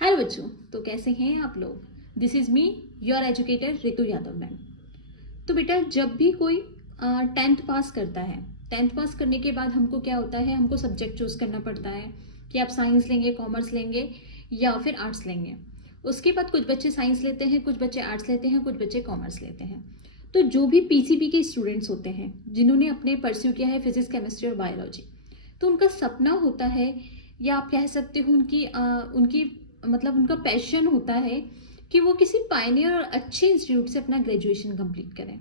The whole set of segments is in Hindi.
हेलो बच्चों, तो कैसे हैं आप लोग। This is me your educator Ritu Yadav ma'am. तो बेटा, जब भी कोई 10th पास करता है, 10th पास करने के बाद हमको क्या होता है, हमको सब्जेक्ट चूज़ करना पड़ता है कि आप साइंस लेंगे, कॉमर्स लेंगे या फिर आर्ट्स लेंगे। उसके बाद कुछ बच्चे साइंस लेते हैं, कुछ बच्चे आर्ट्स लेते हैं, कुछ बच्चे कॉमर्स लेते हैं। तो जो भी पीसीबी के स्टूडेंट्स होते हैं, जिन्होंने अपने परस्यू किया है फिजिक्स, केमिस्ट्री और बायोलॉजी, तो उनका सपना होता है, या आप कह सकते हो उनकी मतलब उनका पैशन होता है कि वो किसी पायनियर और अच्छे इंस्टीट्यूट से अपना ग्रेजुएशन कंप्लीट करें।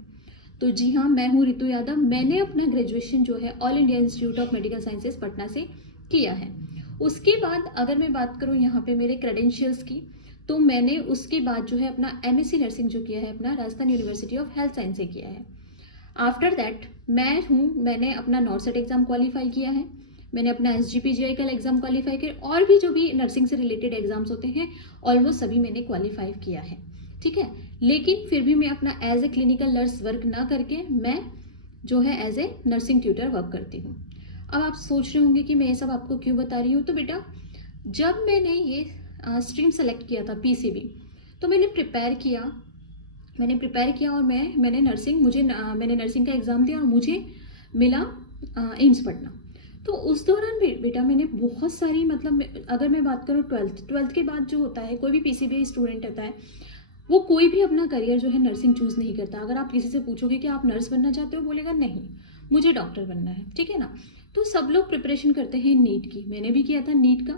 तो जी हाँ, मैं हूँ रितु यादव। मैंने अपना ग्रेजुएशन जो है all India institute of medical sciences Patna से किया है। उसके बाद अगर मैं बात करूँ यहाँ पे मेरे क्रेडेंशियल्स की, तो मैंने उसके बाद जो है अपना एमएससी नर्सिंग जो किया है अपना Rajasthan university of health science से किया है। आफ्टर दैट मैंने अपना नॉर्सेट एग्ज़ाम क्वालिफाई किया है। मैंने अपना SGPGI का एग्ज़ाम क्वालिफाई किया, और भी जो भी नर्सिंग से रिलेटेड एग्जाम्स होते हैं ऑलमोस्ट सभी मैंने क्वालिफाई किया है। ठीक है, लेकिन फिर भी मैं अपना as a clinical nurse work ना करके मैं जो है as a nursing tutor work करती हूँ। अब आप सोच रहे होंगे कि मैं ये सब आपको क्यों बता रही हूँ। तो बेटा, जब मैंने ये स्ट्रीम सेलेक्ट किया था PCB, तो मैंने प्रिपेयर किया और मैंने नर्सिंग का एग्ज़ाम दिया और मुझे मिला एम्स पटना। तो उस दौरान बेटा मैंने बहुत सारी, मतलब अगर मैं बात करूँ ट्वेल्थ के बाद जो होता है, कोई भी PCB स्टूडेंट होता है, वो कोई भी अपना करियर जो है नर्सिंग चूज़ नहीं करता। अगर आप किसी से पूछोगे कि आप नर्स बनना चाहते हो, बोलेगा नहीं, मुझे डॉक्टर बनना है। ठीक है ना। तो सब लोग प्रिपरेशन करते हैं नीट की। मैंने भी किया था नीट का,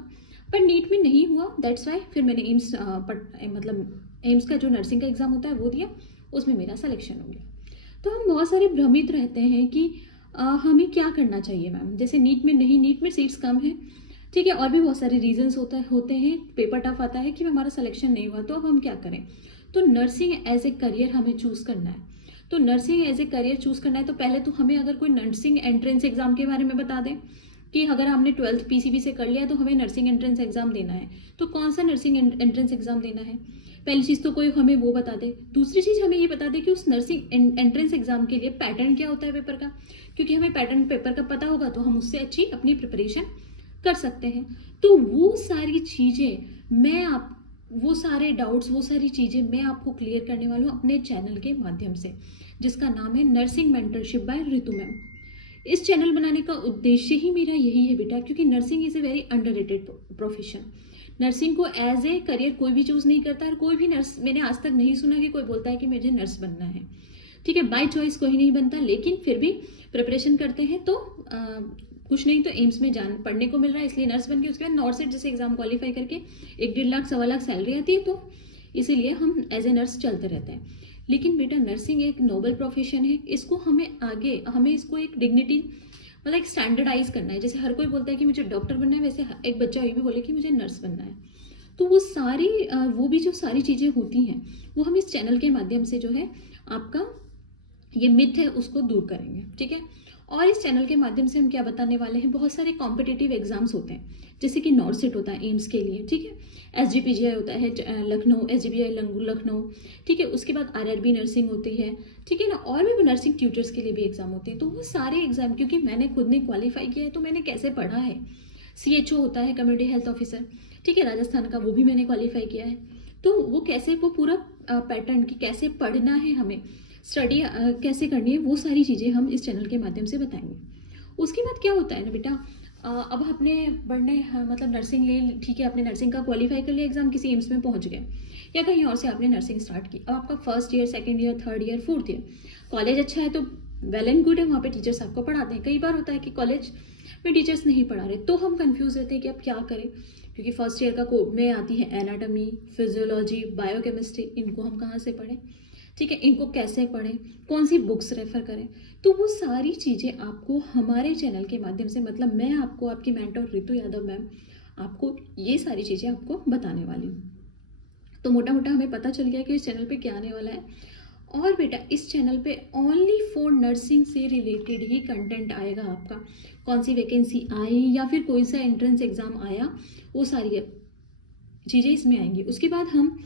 पर नीट में नहीं हुआ। दैट्स वाई फिर मैंने एम्स का जो नर्सिंग का एग्ज़ाम होता है वो दिया, उसमें मेरा सिलेक्शन हो गया। तो हम बहुत सारे भ्रमित रहते हैं कि हमें क्या करना चाहिए मैम। जैसे नीट में सीट्स कम है, ठीक है, और भी बहुत सारे रीजंस होते हैं, पेपर टफ आता है कि हमारा सिलेक्शन नहीं हुआ, तो अब हम क्या करें। तो नर्सिंग एज ए करियर हमें चूज़ करना है। तो nursing as a career choose करना है तो पहले तो हमें अगर कोई नर्सिंग एंट्रेंस एग्जाम के बारे में बता दें कि अगर हमने 12th PCB से कर लिया तो हमें नर्सिंग एंट्रेंस एग्जाम देना है, तो कौन सा नर्सिंग एंट्रेंस एग्जाम देना है। पहली चीज़ तो कोई हमें वो बता दे। दूसरी चीज़ हमें ये बता दे कि उस नर्सिंग एंट्रेंस एग्जाम के लिए पैटर्न क्या होता है पेपर का, क्योंकि हमें पैटर्न पेपर का पता होगा तो हम उससे अच्छी अपनी प्रिपरेशन कर सकते हैं। तो वो सारी चीज़ें वो सारे डाउट्स, वो सारी चीज़ें मैं आपको क्लियर करने वाली हूँ अपने चैनल के माध्यम से, जिसका नाम है nursing mentorship by Ritu ma'am. इस चैनल बनाने का उद्देश्य ही मेरा यही है बेटा, क्योंकि nursing is a very underrated profession. Nursing को एज ए करियर कोई भी चूज़ नहीं करता, और कोई भी नर्स, मैंने आज तक नहीं सुना कि कोई बोलता है कि मुझे नर्स बनना है। ठीक है, बाय चॉइस कोई नहीं बनता, लेकिन फिर भी प्रिपरेशन करते हैं तो कुछ नहीं तो एम्स में पढ़ने को मिल रहा है, इसलिए नर्स बन के उसके बाद नॉर्सेट जैसे एग्जाम क्वालिफाई करके 1-1.5 लाख 1.25 लाख सैलरी आती है, तो इसीलिए हम एज ए नर्स चलते रहते हैं। लेकिन बेटा, नर्सिंग एक नोबल प्रोफेशन है, इसको हमें इसको एक डिग्निटी, मतलब एक स्टैंडर्डाइज करना है। जैसे हर कोई बोलता है कि मुझे डॉक्टर बनना है, वैसे एक बच्चा ये भी बोले कि मुझे नर्स बनना है। तो वो भी जो सारी चीज़ें होती हैं, वो हम इस चैनल के माध्यम से जो है आपका ये मिथ है उसको दूर करेंगे। ठीक है, और इस चैनल के माध्यम से हम क्या बताने वाले हैं, बहुत सारे कॉम्पिटिटिव एग्जाम्स होते हैं, जैसे कि नॉर्सेट होता है एम्स के लिए, ठीक है, SGPGI होता है लखनऊ, SGPGI लखनऊ, ठीक है, उसके बाद RRB नर्सिंग होती है, ठीक है ना, और भी नर्सिंग ट्यूटर्स के लिए भी एग्जाम होते हैं। तो वो सारे एग्जाम, क्योंकि मैंने खुद ने क्वालिफाई किया है तो मैंने कैसे पढ़ा है। CHO होता है कम्युनिटी हेल्थ ऑफिसर, ठीक है, राजस्थान का, वो भी मैंने क्वालिफाई किया है। तो वो पूरा पैटर्न कि कैसे पढ़ना है, हमें स्टडी कैसे करनी है, वो सारी चीज़ें हम इस चैनल के माध्यम से बताएंगे। उसके बाद क्या होता है ना बेटा, अब आपने मतलब नर्सिंग ले, ठीक है, आपने नर्सिंग का क्वालिफाई कर लिया एग्जाम, किसी एम्स में पहुंच गए या कहीं और से आपने नर्सिंग स्टार्ट की। अब आपका first year, second year, third year, fourth year, college अच्छा है तो वेल एंड गुड है, वहाँ पे टीचर्स आपको पढ़ाते हैं। कई बार होता है कि कॉलेज में टीचर्स नहीं पढ़ा रहे, तो हम कंफ्यूज रहते हैं कि अब क्या करें, क्योंकि फर्स्ट ईयर में आती है एनाटॉमी, फिजियोलॉजी, बायोकेमिस्ट्री, इनको हम कहाँ से पढ़ें, ठीक है, इनको कैसे पढ़ें, कौन सी बुक्स रेफर करें। तो वो सारी चीज़ें आपको हमारे चैनल के माध्यम से, मतलब मैं आपको, आपकी मेंटर रितु यादव मैम, आपको ये सारी चीज़ें आपको बताने वाली हूँ। तो मोटा मोटा हमें पता चल गया कि इस चैनल पे क्या आने वाला है। और बेटा, इस चैनल पे ओनली फॉर नर्सिंग से रिलेटेड ही कंटेंट आएगा आपका। कौन सी वैकेंसी आई या फिर कोई सा एंट्रेंस एग्ज़ाम आया, वो सारी चीज़ें इसमें आएंगी। उसके बाद हम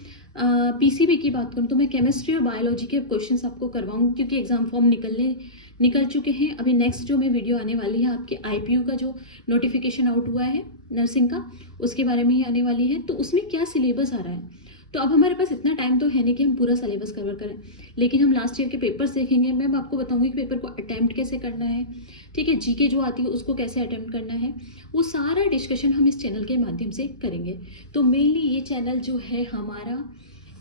PCB की बात करूँ तो मैं केमिस्ट्री और बायोलॉजी के क्वेश्चंस आपको करवाऊंगी, क्योंकि एग्जाम फॉर्म निकल चुके हैं। अभी नेक्स्ट जो मैं वीडियो आने वाली है, आपके IPU का जो नोटिफिकेशन आउट हुआ है नर्सिंग का, उसके बारे में ही आने वाली है। तो उसमें क्या सिलेबस आ रहा है, तो अब हमारे पास इतना टाइम तो है नहीं कि हम पूरा सिलेबस कवर करें, लेकिन हम लास्ट ईयर के पेपर्स देखेंगे। मैं आपको बताऊंगी कि पेपर को अटैम्प्ट कैसे करना है, ठीक है, जीके जो आती है उसको कैसे अटैम्प्ट करना है, वो सारा डिस्कशन हम इस चैनल के माध्यम से करेंगे। तो मेनली ये चैनल जो है हमारा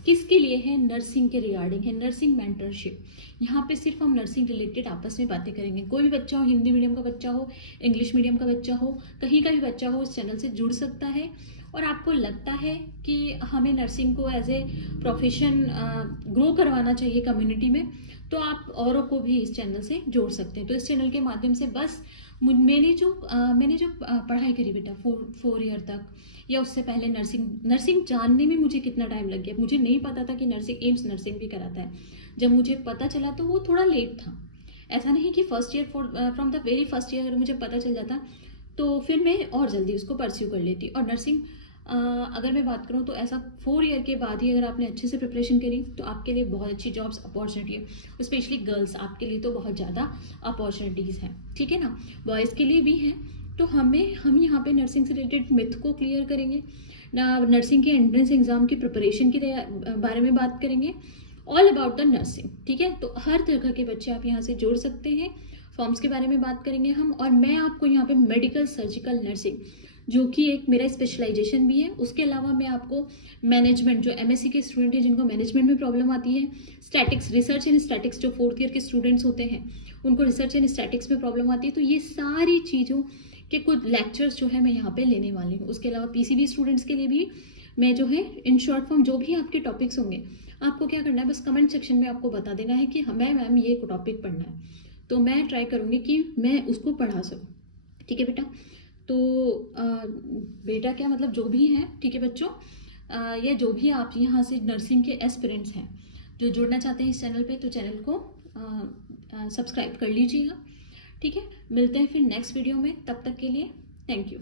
किसके लिए है, नर्सिंग के रिगार्डिंग है, नर्सिंग मेंटरशिप। यहाँ पे सिर्फ हम नर्सिंग रिलेटेड आपस में बातें करेंगे। कोई भी बच्चा हो, हिंदी मीडियम का बच्चा हो, इंग्लिश मीडियम का बच्चा हो, कहीं का भी बच्चा हो, इस चैनल से जुड़ सकता है। और आपको लगता है कि हमें नर्सिंग को एज ए प्रोफेशन ग्रो करवाना चाहिए कम्युनिटी में, तो आप औरों को भी इस चैनल से जोड़ सकते हैं। तो इस चैनल के माध्यम से बस मैंने जो पढ़ाई करी बेटा 4 ईयर तक, या उससे पहले नर्सिंग जानने में मुझे कितना टाइम लग गया। मुझे नहीं पता था कि एम्स नर्सिंग भी कराता है। जब मुझे पता चला तो वो थोड़ा लेट था। ऐसा नहीं कि first year, from the very first year अगर मुझे पता चल जाता तो फिर मैं और जल्दी उसको परस्यू कर लेती। और नर्सिंग अगर मैं बात करूँ तो ऐसा 4 ईयर के बाद ही अगर आपने अच्छे से प्रिपरेशन करी तो आपके लिए बहुत अच्छी जॉब्स अपॉर्चुनिटी है। स्पेशली गर्ल्स आपके लिए तो बहुत ज़्यादा अपॉर्चुनिटीज़ हैं, ठीक है ना, बॉयज़ के लिए भी हैं। तो हम यहाँ पे नर्सिंग से रिलेटेड मिथ को क्लियर करेंगे ना, नर्सिंग के एंट्रेंस एग्जाम की प्रिपरेशन के बारे में बात करेंगे, ऑल अबाउट द नर्सिंग, ठीक है। तो हर तरह के बच्चे आप यहाँ से जोड़ सकते हैं। फॉर्म्स के बारे में बात करेंगे हम, और मैं आपको यहाँ पे मेडिकल सर्जिकल नर्सिंग जो कि एक मेरा स्पेशलाइजेशन भी है, उसके अलावा मैं आपको मैनेजमेंट, जो एमएससी के स्टूडेंट हैं जिनको मैनेजमेंट में प्रॉब्लम आती है, स्टैटिक्स, रिसर्च एंड स्टैटिक्स जो 4th ईयर के स्टूडेंट्स होते हैं उनको रिसर्च एंड स्टैटिक्स में प्रॉब्लम आती है, तो ये सारी चीज़ों के कुछ लेक्चर्स जो है मैं यहाँ पे लेने वाली हूँ। उसके अलावा पीसीबी स्टूडेंट्स के लिए भी मैं जो है इन शॉर्ट फॉर्म जो भी आपके टॉपिक्स होंगे, आपको क्या करना है, बस कमेंट सेक्शन में आपको बता देना है कि हमें मैम ये टॉपिक पढ़ना है, तो मैं ट्राई करूँगी कि मैं उसको पढ़ा सकूँ, ठीक है बेटा। तो बेटा क्या मतलब जो भी है, ठीक है बच्चों, या जो भी आप यहाँ से नर्सिंग के एस्पिरेंट्स हैं जो जुड़ना चाहते हैं इस चैनल पे, तो चैनल को सब्सक्राइब कर लीजिएगा, ठीक है। मिलते हैं फिर नेक्स्ट वीडियो में, तब तक के लिए थैंक यू।